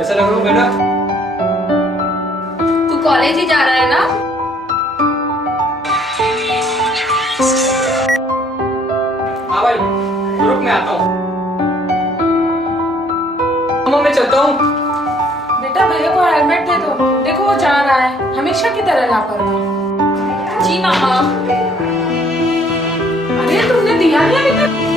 कैसा लग रहा हूँ बेटा? तू कॉलेज ही जा रहा है ना? हाँ भाई, रुक मैं आता हूँ। मम्मा मैं चलता हूँ। बेटा भैया को हेलमेट दे दो, देखो वो जा रहा है हमेशा की तरह लापरवाह। जी मामा। अरे तुमने दिया नहीं अभी तक?